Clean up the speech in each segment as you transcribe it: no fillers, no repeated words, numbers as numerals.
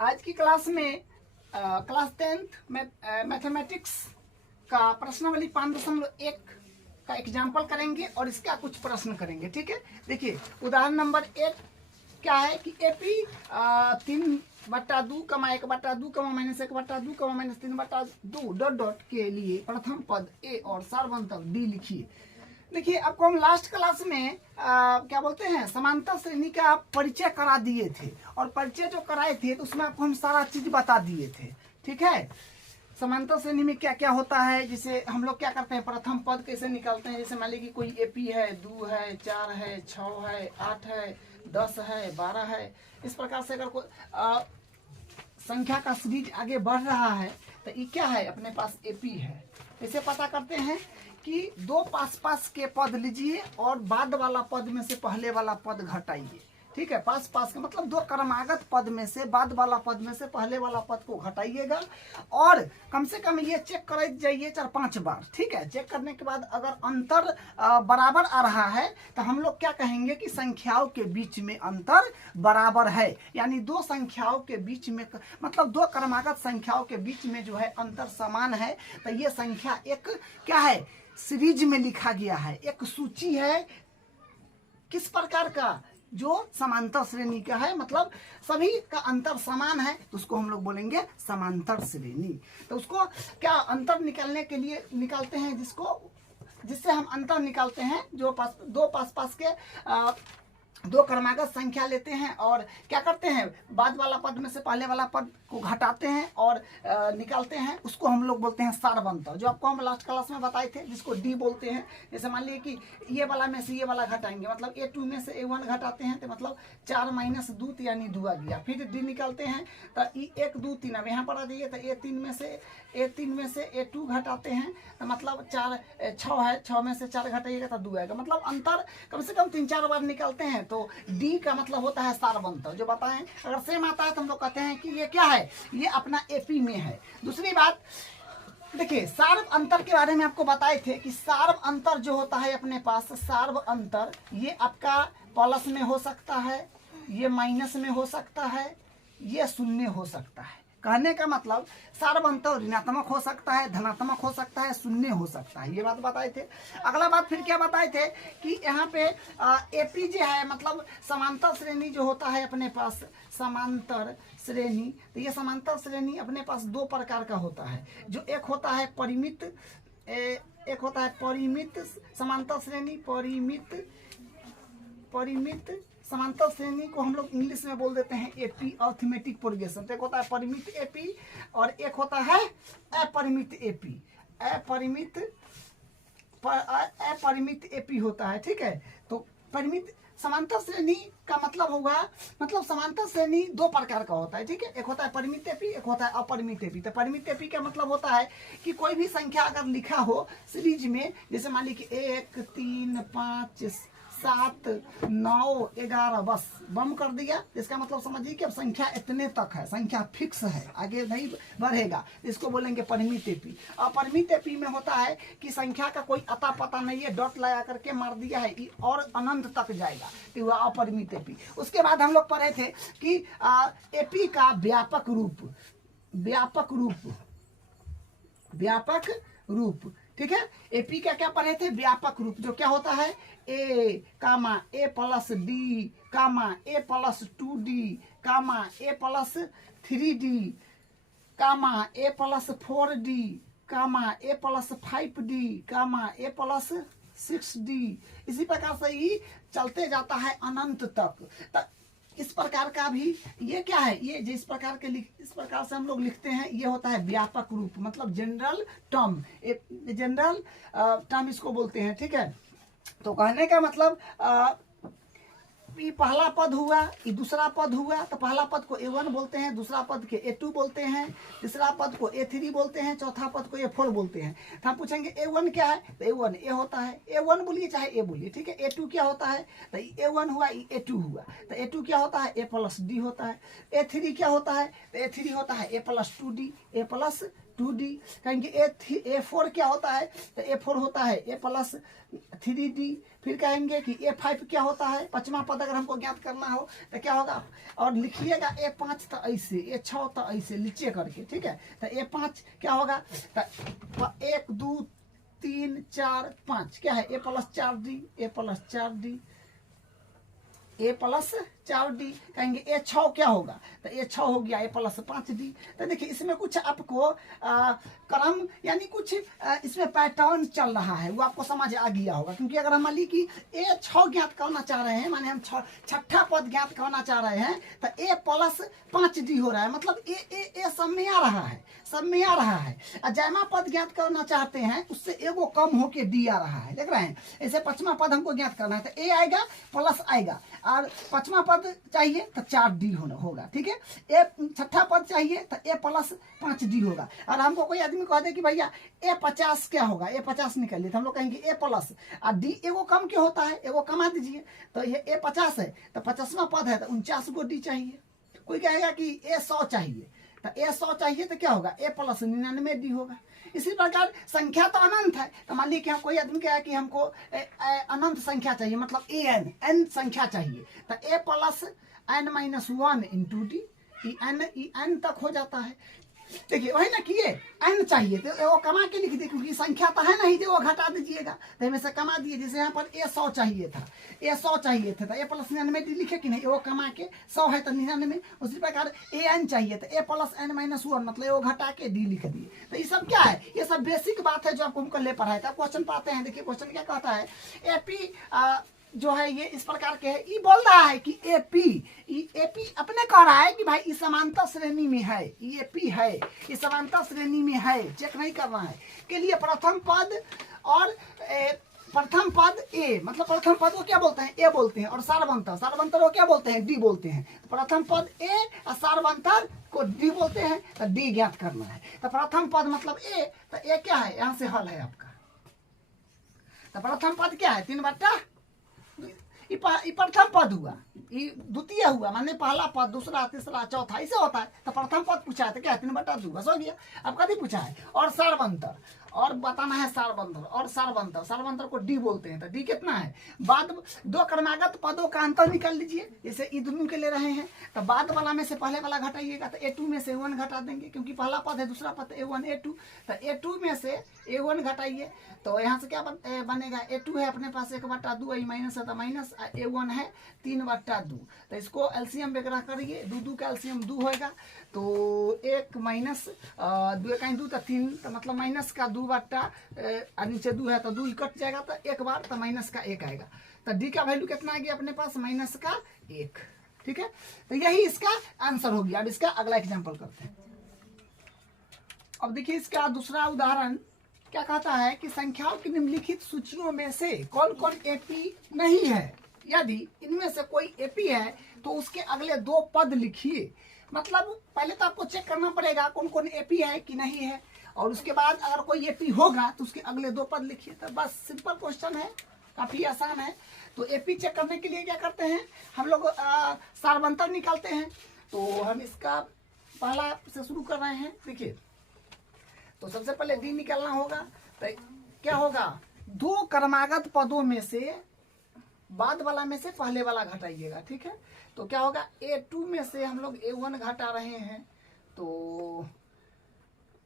आज की क्लास में क्लास 10th मैथमेटिक्स का प्रश्नावली 5.1 का एग्जाम्पल करेंगे और इसका कुछ प्रश्न करेंगे। ठीक है, देखिए उदाहरण नंबर 1 क्या है कि एपी 3/2 कमा 1/2 कमा -1/2 कमा -3/2 डॉट डॉट के लिए प्रथम पद ए और सार्वंतर डी लिखिए। देखिए आपको हम लास्ट क्लास में क्या बोलते हैं समांतर श्रेणी का परिचय करा दिए थे और परिचय जो कराए थे तो उसमें आपको हम सारा चीज बता दिए थे। ठीक है, समांतर श्रेणी में क्या क्या होता है, जैसे हम लोग क्या करते हैं प्रथम पद कैसे निकालते हैं। जैसे मान लीजिए कोई एपी है, 2 है, 4 है, 6 है, 8 है, 10 है, 12 है, इस प्रकार से अगर कोई संख्या का सीरीज आगे बढ़ रहा है तो ये क्या है, अपने पास एपी है। इसे पता करते हैं कि दो पास पास के पद लीजिए और बाद वाला पद में से पहले वाला पद घटाइए। ठीक है, पास पास के मतलब दो क्रमागत पद में से बाद वाला पद में से पहले वाला पद को घटाइएगा और कम से कम ये चेक कर जाइए 4-5 बार। ठीक है, चेक करने के बाद अगर अंतर बराबर आ रहा है तो हम लोग क्या कहेंगे कि संख्याओं के बीच में अंतर बराबर है, यानी दो संख्याओं के बीच में मतलब दो क्रमागत संख्याओं के बीच में जो है अंतर समान है तो ये संख्या एक क्या है, सीरीज में लिखा गया है, एक सूची है। किस प्रकार का, जो समांतर श्रेणी का है, मतलब सभी का अंतर समान है तो उसको हम लोग बोलेंगे समांतर श्रेणी। तो उसको क्या अंतर निकालने के लिए निकालते हैं, जिससे हम अंतर निकालते हैं जो दो पास के दो क्रमागत संख्या लेते हैं और क्या करते हैं, बाद वाला पद में से पहले वाला पद को घटाते हैं और निकालते हैं, उसको हम लोग बोलते हैं सार्वंतर, जो आपको हम लास्ट क्लास में बताए थे, जिसको डी बोलते हैं। जैसे मान लीजिए कि ये वाला में से ये वाला घटाएंगे, मतलब A2 में से A1 घटाते हैं तो मतलब 4 - 2 यानी 2 आ गया। फिर डी निकालते हैं तो 1 2 3, अब यहाँ पर आ जाइए तो A3 में से A2 घटाते हैं तो मतलब 6 है, 6 में से 4 घटाइएगा तो 2 आएगा। मतलब अंतर कम से कम 3-4 बार निकालते हैं तो डी का मतलब होता है सार्वंतर। जो बताएं अगर सेम आता है तो हम लोग कहते हैं कि ये क्या है, ये अपना एपी में है। दूसरी बात देखिए, सार्व अंतर के बारे में आपको बताए थे कि सार्व अंतर जो होता है अपने पास, सार्व अंतर ये आपका प्लस में हो सकता है, ये माइनस में हो सकता है, ये शून्य हो सकता है। कहने का मतलब सार्वंतर ऋणात्मक हो सकता है, धनात्मक हो सकता है, शून्य हो सकता है, ये बात बताए थे। अगला बात फिर क्या बताए थे कि यहाँ पे एपी जो है मतलब समांतर श्रेणी जो होता है अपने पास, समांतर श्रेणी, तो ये समांतर श्रेणी अपने पास दो प्रकार का होता है। जो एक होता है परिमित, एक होता है परिमित समांतर श्रेणी, परिमित समांतर श्रेणी को हम लोग इंग्लिश में बोल देते हैं एपी, अरिथमेटिक प्रोग्रेशन। एक होता है परिमित एपी और एक होता है अपरिमित एपी। अपरिमित एपी होता है। ठीक है, तो परिमित समांतर श्रेणी का मतलब होगा, मतलब समांतर श्रेणी दो प्रकार का होता है। ठीक है, एक होता है परिमित एपी, एक होता है अपरिमित एपी। तो परिमित एपी का मतलब होता है कि कोई भी संख्या अगर लिखा हो सीरीज में, जैसे मान लीजिए 1 3 5 7 9 11 बस बम कर दिया, इसका मतलब समझिए कि अब संख्या इतने तक है, संख्या फिक्स है, आगे नहीं बढ़ेगा, इसको बोलेंगे परिमित एपी। अपरिमित एपी में होता है कि संख्या का कोई अता पता नहीं है, डॉट लगा करके मार दिया है और अनंत तक जाएगा, तो वह अपरिमित एपी। उसके बाद हम लोग पढ़े थे कि एपी का व्यापक रूप। ठीक है, एपी का क्या पढ़े थे, व्यापक रूप, जो क्या होता है A, A plus D, A plus 2D, A plus 3D, A plus 4D, A plus 5D, A plus 6D। इसी प्रकार से ही चलते जाता है अनंत तक। इस प्रकार का भी ये क्या है, ये जिस प्रकार के इस प्रकार से हम लोग लिखते हैं, ये होता है व्यापक रूप, मतलब जनरल टर्म इसको बोलते हैं। ठीक है, तो कहने का मतलब ये पहला पद हुआ, ये दूसरा पद हुआ, तो पहला पद को A1 बोलते हैं, दूसरा पद के A2 बोलते हैं, तीसरा पद को A3 बोलते हैं, चौथा पद को A4 बोलते हैं। तो हम पूछेंगे A1 क्या है, तो A1 A होता है, A1 बोलिए चाहे A बोलिए। ठीक है, A2 क्या होता है, तो A1 हुआ, A2 हुआ, तो A2 क्या होता है, A प्लस D होता है। A3 क्या होता है, तो A3 होता है A plus 2D, A plus 2d। कहेंगे A4 क्या होता है, तो A4 होता है A प्लस 3d। फिर कहेंगे कि A5 क्या होता है, पांचवा पद अगर हमको ज्ञात करना हो तो क्या होगा, और लिखिएगा A5 तो ऐसे, A6 तो ऐसे नीचे करके, ठीक है। तो A5 क्या होगा, तो 1 2 3 4 5 क्या है, A plus 4d, A plus 4d, A plus 4d। कहेंगे A6 क्या होगा, तो A6 हो गया A प्लस 5d। तो देखिए इसमें कुछ आपको क्रम यानी कुछ इसमें पैटर्न चल रहा है, वो आपको समझ आ गया होगा। क्योंकि अगर हम मान ली कि A6 ज्ञात करना चाह रहे हैं, माने हम छठा पद ज्ञात करना चाह रहे हैं, तो A प्लस 5d हो रहा है, मतलब ए सब में आ रहा है, सब में आ रहा है। और जैमा पद ज्ञात करना चाहते हैं, उससे एगो कम होके डी आ रहा है, देख रहे हैं। ऐसे पांचवा पद हमको ज्ञात करना है, तो A आएगा प्लस आएगा, और पांचवा पद चाहिए तो 4d होगा, ठीक है। ए छठा पद चाहिए तो A प्लस 5d होगा। और हमको कोई आदमी कह दे कि भैया A50 क्या होगा, A50 निकालिए, तो हम लोग कहेंगे A प्लस, और d एगो कम क्यों होता है, एगो कमा दीजिए। तो ये A50 है, तो 50वां पद है, तो 49 गो d चाहिए। कोई कहेगा कि A100 चाहिए, तो A100 चाहिए तो क्या होगा, A प्लस 99d होगा। इसी प्रकार संख्या तो अनंत है, तो मान लीजिए कि कोई आदमी कहा कि हमको अनंत संख्या चाहिए, मतलब n संख्या चाहिए, तो A plus n-1 into D, n तक हो जाता है। देखिए वही ना कि n चाहिए तो वो कमा के लिख दे, क्योंकि संख्या तो है नहीं, जो वो घटा दीजिएगा तो हमें से कमा दिए। जैसे यहाँ पर A100 चाहिए था, A100 चाहिए था, तो A प्लस 99 लिखे कि नहीं, वो कमा के 100 है तो 99। उसी प्रकार AN चाहिए तो A प्लस n-1 मतलब वो घटा के d लिख दिए। तो ये सब क्या है, ये सब बेसिक बात है जो आपको हम कल पढ़ाया था। क्वेश्चन पाते हैं, देखिए क्वेश्चन क्या कहता है, AP जो है ये इस प्रकार के है। ये बोल रहा है कि एपी अपने कह रहा है कि भाई इस समांतर श्रेणी में है, एपी है, इस समांतर श्रेणी में है, चेक नहीं करना है के लिए प्रथम पद और प्रथम पद ए, मतलब प्रथम पद को क्या बोलते हैं, ए बोलते हैं, और सारवंतर को क्या बोलते हैं, डी बोलते हैं। तो प्रथम पद ए और सारवंतर को डी बोलते हैं, तो डी ज्ञात करना है। तो प्रथम पद मतलब ए, तो ए क्या है, यहां से हल है आपका। तो प्रथम पद क्या है, 3/, प्रथम पद हुआ, ये द्वितीय हुआ, माने पहला पद, दूसरा, तीसरा, चौथा, ऐसे होता है। तो प्रथम पद पूछा है तो क्या है, 3/2, बस हो गया। अब कभी पूछा है और सारवंतर, और बताना है सारवंतर, और सारवंतर को डी बोलते हैं। तो डी कितना है, बाद दो क्रमागत पदों का अंतर निकाल लीजिए। जैसे ई दोनों के ले रहे हैं, तो बाद वाला में से पहले वाला घटाइएगा, तो A2 में से A1 घटा देंगे, क्योंकि पहला पद है, दूसरा पद A1 A2। तो A2 में से A1 घटाइए, तो यहाँ से क्या बनेगा, A2 है अपने पास 1/2, माइनस है तो माइनस, A1 है 3/2। तो इसको एलसीएम वगैरह करिए, 2 का एलसीएम 2 होएगा, तो 1 माइनस 2 का 2 तो 3, तो मतलब माइनस का 2/, नीचे 2 है तो 2 कट जाएगा, तो 1 बार तो माइनस का 1 आएगा। तो डी का वैल्यू कितना आ गया अपने पास, माइनस का 1, ठीक है। तो यही इसका आंसर हो गया। अब इसका अगला एग्जाम्पल करते हैं। अब देखिए इसका दूसरा उदाहरण क्या कहता है कि संख्याओं की निम्नलिखित सूचियों में से कौन कौन एपी नहीं है। यदि इनमें से कोई एपी है तो उसके अगले 2 पद लिखिए। मतलब पहले तो आपको चेक करना पड़ेगा कौन कौन एपी है कि नहीं है, और उसके बाद अगर कोई एपी होगा तो उसके अगले 2 पद लिखिए। तो बस सिंपल क्वेश्चन है, काफी आसान है। तो एपी चेक करने के लिए क्या करते हैं हम लोग, सारवंतर निकालते हैं। तो हम इसका पहला से शुरू कर रहे हैं। देखिए तो सबसे पहले डी निकालना होगा। तो क्या होगा, 2 क्रमागत पदों में से बाद वाला में से पहले वाला घटाइएगा, ठीक है। तो क्या होगा, A2 में से हम लोग A1 घटा रहे हैं, तो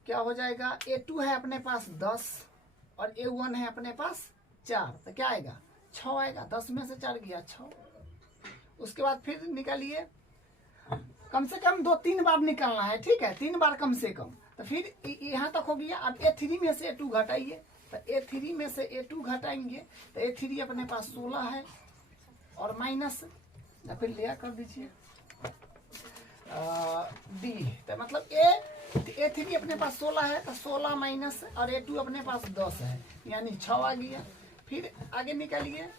क्या हो जाएगा, A2 है अपने पास 10 और A1 है अपने पास 4, तो क्या आएगा, 6 आएगा। 10 में से 4 गया 6। उसके बाद फिर निकालिए, कम से कम 2-3 बार निकालना है, ठीक है, 3 बार कम से कम। तो फिर यहाँ तक हो गया। अब A3 में से A2 घटाइए, तो A3 में से A2 घटाएंगे तो A3 अपने पास 16 है, और माइनस या फिर लिया कर दीजिए डी। तो मतलब A3 अपने पास 16 है, तो 16 माइनस, और A2 अपने पास 10 है, यानी 6 आ गया। फिर आगे निकालिए,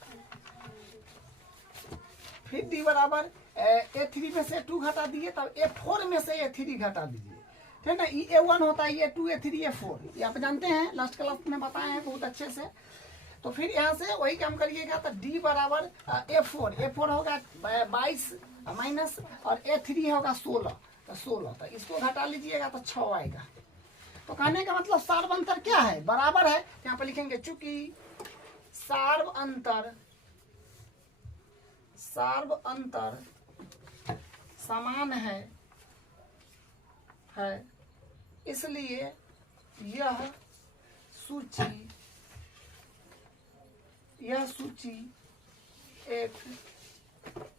फिर डी बराबर A3 में से 2 घटा दिए, तब A4 में से A3 घटा दीजिए, ठीक है ना। A1 होता है A2 A3 A4, ये आप जानते हैं, लास्ट क्लास में बताए हैं बहुत अच्छे से। तो फिर यहाँ से वही काम करिएगा। तो डी बराबर A4 होगा 22 माइनस, और A3 होगा 16, तो 16, तो इसको घटा लीजिएगा तो 6 आएगा। तो कहने का मतलब सार्व अंतर क्या है, बराबर है। यहाँ पर लिखेंगे चूंकि सार्व अंतर समान है इसलिए यह सूची एक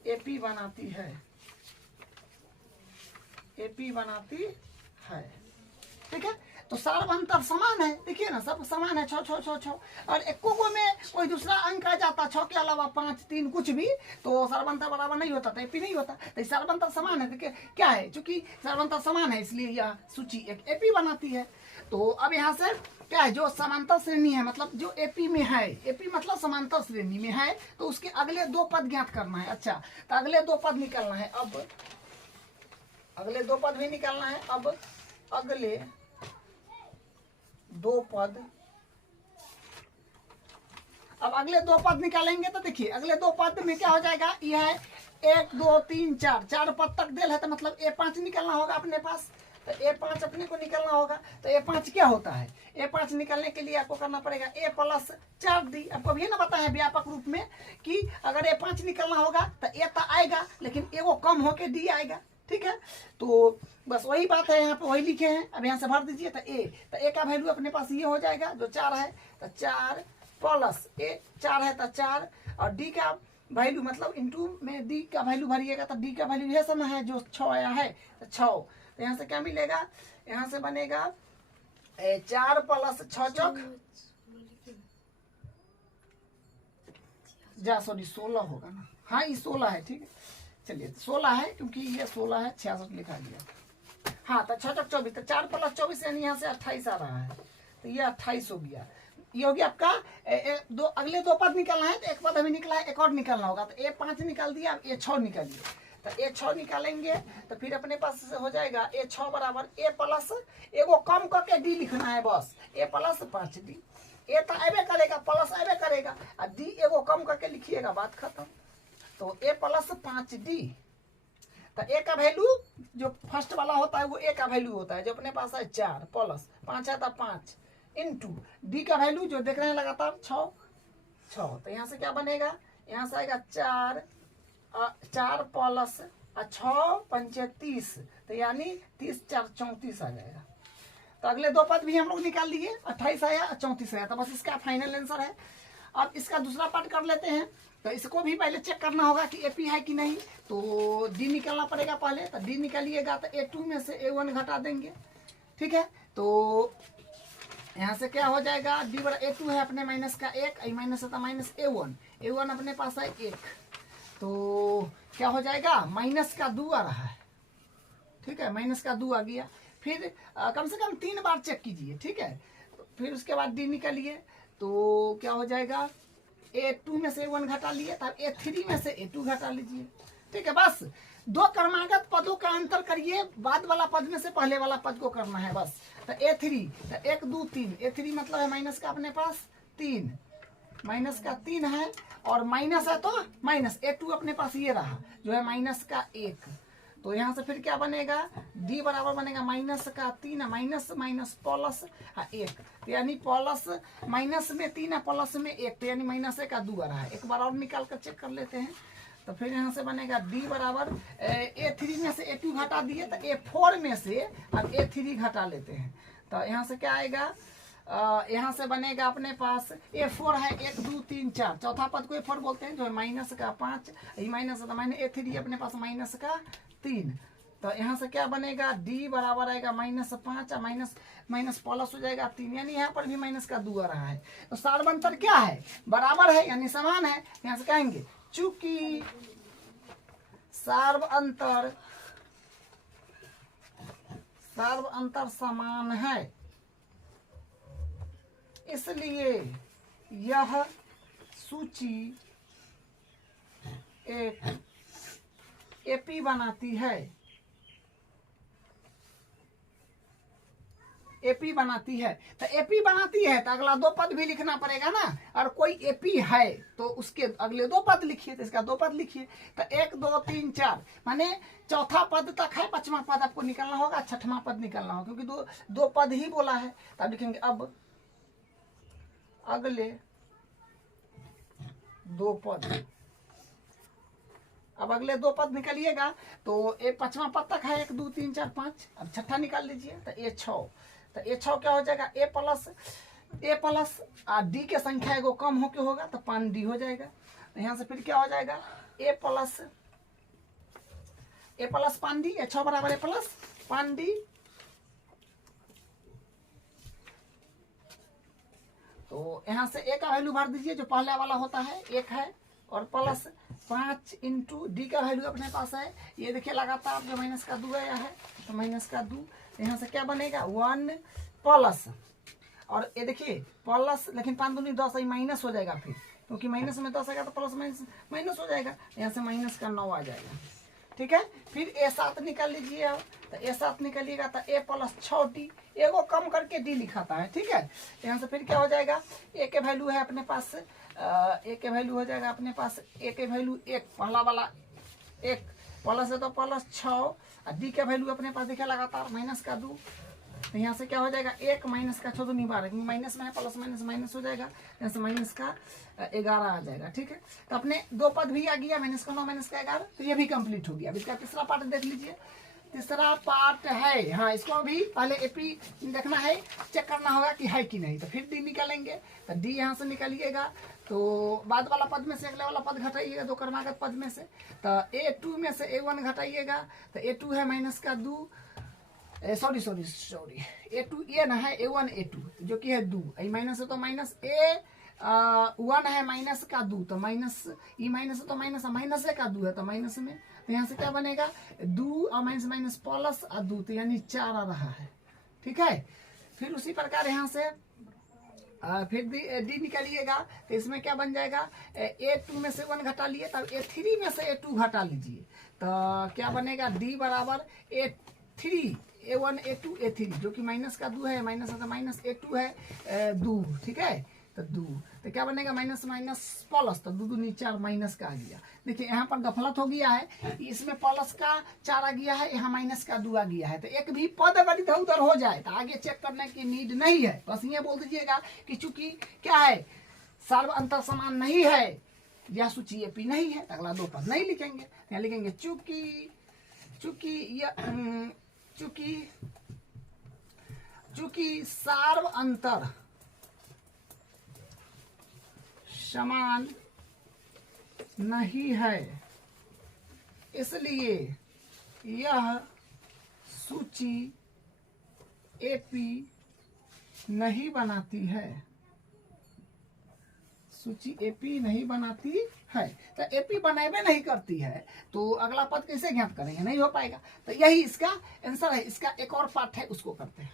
एपी बनाती है। ठीक है, तो सार्व अंतर समान है, देखिए ना सब समान है, 6 6 6 6 और एको को में कोई दूसरा अंक आ जाता 6 के अलावा 5 3 कुछ भी, तो सार्व अंतर बराबर नहीं होता, तो एपी नहीं होता। तो सार्व अंतर समान है, देखिए क्या है, चूंकि सार्व अंतर समान है इसलिए यह सूची एक एपी बनाती है। तो अब यहाँ से क्या है, जो समांतर श्रेणी है मतलब जो एपी में है, एपी मतलब समांतर श्रेणी में है, तो उसके अगले 2 पद ज्ञात करना है। अच्छा, तो अगले 2 पद निकालना है। अब अगले 2 पद भी निकालना है। अब अगले 2 पद निकालेंगे तो देखिए अगले 2 पद में क्या हो जाएगा, यह है 1 2 3 4 पद तक देल है, तो मतलब A5 निकलना होगा अपने पास। तो A5 अपने को निकलना होगा। तो A5 क्या होता है, A5 निकलने के लिए आपको करना पड़ेगा A + 4D। आपको भी ना बताया व्यापक रूप में कि अगर A5 निकलना होगा तो A तो आएगा लेकिन A वो कम होके D आएगा। ठीक है, तो बस वही बात है, यहाँ पे वही लिखे हैं। अब यहाँ से भर दीजिए। तो A का वैल्यू अपने पास ये हो जाएगा जो 4 है, तो 4 + A 4 है तो 4, और D का वैल्यू मतलब इंटू में D का वैल्यू भरिएगा तो D का वैल्यू यह समय है जो 6 आया है, तो 6। तो यहाँ से क्या मिलेगा, यहाँ से बनेगा 4 + 6 16 होगा ना, हाँ ये 16 है। ठीक है, चलिए 16 है क्योंकि ये 16 है, 66 लिखा गया। हाँ, तो 6 × 24, तो 4 + 24 यानी यहाँ से 28 आ रहा है, तो ये 28 हो गया। ये हो गया आपका अगले 2 पद निकालना है। तो 1 पद अभी निकला है, एक और निकालना होगा। तो A5 निकाल दिया, अब A6 निकालिए। तो A6 निकालेंगे तो फिर अपने पास हो जाएगा A6 बराबर A + एगो कम करके D लिखना है बस, A + 5D। A तो अबे करेगा, प्लस अबे करेगा, और D एगो कम करके लिखिएगा, बात खत्म। तो A + 5D। तो A का वैल्यू जो फर्स्ट वाला होता है वो A का वैल्यू होता है जो अपने पास है 4 + 5 है तो 5 इंटू D का वैल्यू जो देख रहे हैं लगातार 6। तो यहाँ से क्या बनेगा, यहाँ से आएगा 4 + 6 × 30, तो यानी 30 × 4 = 34 आ जाएगा। तो अगले 2 पद भी हम लोग निकाल लिए, 28 आया 34 आया, तो बस इसका फाइनल आंसर है। अब इसका दूसरा पार्ट कर लेते हैं। तो इसको भी पहले चेक करना होगा कि एपी है कि नहीं, तो डी निकालना पड़ेगा पहले। तो डी निकालिएगा तो A2 में से A1 घटा देंगे। ठीक है, तो यहाँ से क्या हो जाएगा, डी बड़ा A2 है अपने माइनस का 1, माइनस होता माइनस A1 अपने पास है 1, तो क्या हो जाएगा माइनस का 2 आ रहा है। ठीक है, माइनस का 2 आ गया। फिर कम से कम 3 बार चेक कीजिए। ठीक है, तो फिर उसके बाद डी निकालिए, तो क्या हो जाएगा A2 में से A1 घटा लिए, तब A3 में से A2 घटा लीजिए। ठीक है, बस 2 क्रमागत पदों का अंतर करिए, बाद वाला पद में से पहले वाला पद को करना है बस। तो A3, तो 1 2 3, A3 मतलब है माइनस का अपने पास 3, माइनस का 3 है, और माइनस है तो माइनस A2 अपने पास ये रहा जो है माइनस का 1। तो यहाँ से फिर क्या बनेगा, D बराबर बनेगा माइनस का 3, माइनस माइनस प्लस 1, तो यानी प्लस माइनस में 3 प्लस में 1, तो यानी माइनस का 2 आ रहा है। एक बार और निकाल कर चेक कर लेते हैं। तो फिर यहाँ से बनेगा D बराबर A3 में से A2 घटा दिए, तो A4 में से अब A3 घटा लेते हैं। तो यहाँ से क्या आएगा, यहाँ से बनेगा अपने पास A4 है 1 2 3 4, चौथा पद को A4 बोलते हैं जो है माइनस का 5, माइनस A3 अपने पास माइनस का 3। तो यहाँ से क्या बनेगा, D बराबर आएगा -5, माइनस माइनस प्लस हो जाएगा 3, यानी यहाँ पर भी माइनस का 2 आ रहा है। तो सार्व अंतर क्या है, बराबर है यानी समान है। यहाँ से कहेंगे चूंकि सार्व अंतर समान है इसलिए यह सूची एक एपी बनाती है। एपी बनाती है। तो एपी बनाती है तो अगला दो पद भी लिखना पड़ेगा ना, और कोई एपी है तो उसके अगले दो पद लिखिए, तो इसका दो पद लिखिए। तो 1 2 3 4 माने चौथा पद तक है, पांचवा पद आपको निकालना होगा, छठवां पद निकालना होगा, क्योंकि दो पद ही बोला है। तो अब लिखेंगे अब अगले दो पद। अब अगले दो पद निकालिएगा तो ये पांचवा पद तक है, 1 2 3 4 5। अब छठा निकाल लीजिए तो ए 6। तो ए 6 क्या हो जाएगा, ए प्लस डी के संख्या एगो कम हो के होगा तो 5D हो जाएगा। तो यहाँ से फिर क्या हो जाएगा, ए प्लस 5D, ए 6 बराबर ए प्लस 5D। तो यहाँ से ए का वैल्यू भर दीजिए, जो पहले वाला होता है 1 है, और प्लस 5 इंटू डी का वैल्यू अपने पास है, ये देखिए लगातार जो माइनस का 2 आया है, तो माइनस का 2। यहाँ से क्या बनेगा 1 प्लस, और ये देखिए प्लस, लेकिन 5 दूनी 10, ये माइनस हो जाएगा फिर, क्योंकि माइनस में 10 आएगा तो प्लस माइनस हो जाएगा। यहाँ से माइनस का 9 आ जाएगा, ठीक है। फिर ए 7 निकाल लीजिए। अब तो ए 7 निकालिएगा तो ए प्लस 6D, एगो कम करके डी लिखाता है, ठीक है। यहाँ से फिर क्या हो जाएगा, ए के वैल्यू है अपने पास, ए के वैल्यू हो जाएगा अपने पास, ए के वैल्यू 1, पहला वाला 1 प्लस है तो प्लस 6, और डी का वैल्यू अपने पास दिखा लगातार माइनस का 2। तो यहाँ से क्या हो जाएगा, 1 माइनस का 6 नहीं 12, क्योंकि माइनस में है, प्लस माइनस माइनस हो जाएगा। यहाँ से माइनस का 11 आ जाएगा, ठीक है। तो अपने दो पद भी आ गया, माइनस का 9 माइनस का 11, तो ये भी कंप्लीट हो गया। अब इसका तीसरा पार्ट देख लीजिए। तीसरा पार्ट है, हाँ, इसको भी पहले एपी देखना है, चेक करना होगा कि है कि नहीं। तो फिर डी निकालेंगे, तो डी यहाँ से निकालिएगा तो बाद वाला पद में से अगले वाला पद घटाइएगा, दो क्रमागत पद में से। तो A2 में से A1 घटाइएगा, तो A2 है माइनस का 2, सॉरी A2 ये ना है, A1 A2 जो कि है 2, माइनस है तो माइनस, A1 है माइनस का 2, तो माइनस, ये माइनस है तो माइनस, माइनस का 2 है तो माइनस में। तो यहाँ से क्या बनेगा, 2 और माइनस माइनस प्लस और 2, तो यानी 4 आ रहा है, ठीक है। फिर उसी प्रकार यहाँ से फिर डी निकालिएगा, तो इसमें क्या बन जाएगा, A2 में से 1 घटा लिए, तब A3 में से A2 घटा लीजिए, तो क्या बनेगा, D बराबर A3, A1 A2 A3, जो कि माइनस का 2 है, माइनस है तो माइनस, A2 है 2, ठीक है। तो 2, तो क्या बनेगा, माइनस माइनस प्लस, तो 2 दूनी 4 माइनस का आ गया। देखिए यहाँ पर गफलत हो गया है, इसमें प्लस का 4 आ गया है, यहाँ माइनस का 2 आ गया है। तो एक भी पद अगर इधर उधर हो जाए तो आगे चेक करने की नीड नहीं है, बस ये बोल दीजिएगा कि चूंकि क्या है, सर्व अंतर समान नहीं है, या सूची एपी नहीं है, तो अगला दो पद नहीं लिखेंगे। यहाँ लिखेंगे चूंकि सर्व अंतर समान नहीं है, इसलिए यह सूची एपी नहीं बनाती है, सूची एपी नहीं बनाती है। तो एपी बनाए नहीं करती है तो अगला पद कैसे ज्ञात करेंगे, नहीं हो पाएगा। तो यही इसका आंसर है। इसका एक और पार्ट है, उसको करते हैं।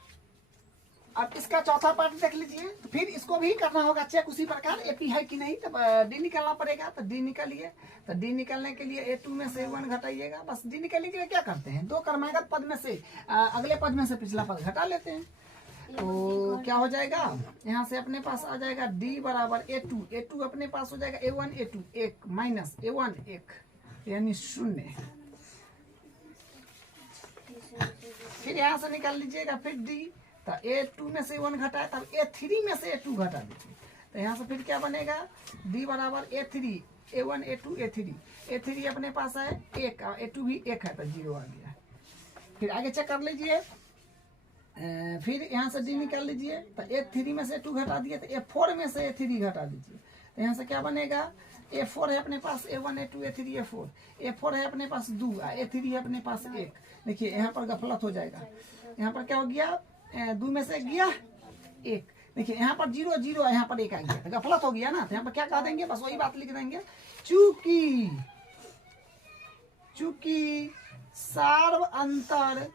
अब इसका चौथा पार्ट देख लीजिए, तो फिर इसको भी करना होगा चेक उसी प्रकार, एपी है कि नहीं। तो डी निकालना पड़ेगा, तो डी निकालिए। तो डी निकालने के लिए A2 में से 1 घटाइएगा, बस। डी निकालने के लिए क्या करते हैं, दो क्रमागत पद में से अगले पद में से पिछला पद घटा लेते हैं। तो क्या हो जाएगा, यहाँ से अपने पास आ जाएगा D बराबर A2 अपने पास हो जाएगा A1 A2 1 माइनस A1 1, यानी 0। फिर यहाँ से निकाल लीजिएगा फिर D, तो A2 में से 1 घटाए, तब A3 में से A2 घटा दीजिए। तो यहाँ से फिर क्या बनेगा, D बराबर A3 A1 A2 A3 अपने पास है 1, A2 भी 1 है, तो 0 आ गया। फिर आगे चेक कर लीजिए। फिर यहाँ से D निकाल लीजिए, तो A3 में से 2 घटा दिए, तो A4 में से A3 घटा दीजिए। तो यहाँ से क्या बनेगा, A4 है अपने पास A1 A2 A3 A4 है अपने पास 2, A3 है अपने पास 1। देखिए यहाँ पर गफलत हो जाएगा, यहाँ पर क्या हो गया, 2 में से गया 1। देखिए यहाँ पर 0 0, यहाँ पर 1 आ गया, तो गफलत हो गया ना। तो यहाँ पर क्या कह देंगे, बस वही बात लिख देंगे, चूंकि सार्व अंतर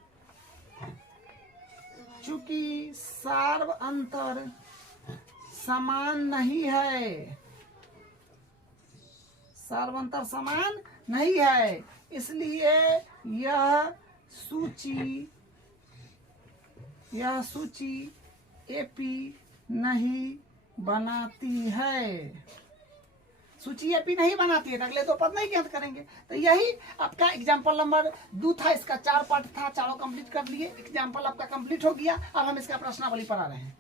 समान नहीं है, सार्व अंतर समान नहीं है, इसलिए यह सूची यह सूची एपी नहीं बनाती है। सूची एपी नहीं बनाती है, अगले 2 पद नहीं ज्ञात करेंगे। तो यही आपका एग्जाम्पल नंबर 2 था। इसका 4 पार्ट था, चारों कंप्लीट कर लिए। एग्जाम्पल आपका कंप्लीट हो गया। अब हम इसका प्रश्नावली पढ़ा रहे हैं।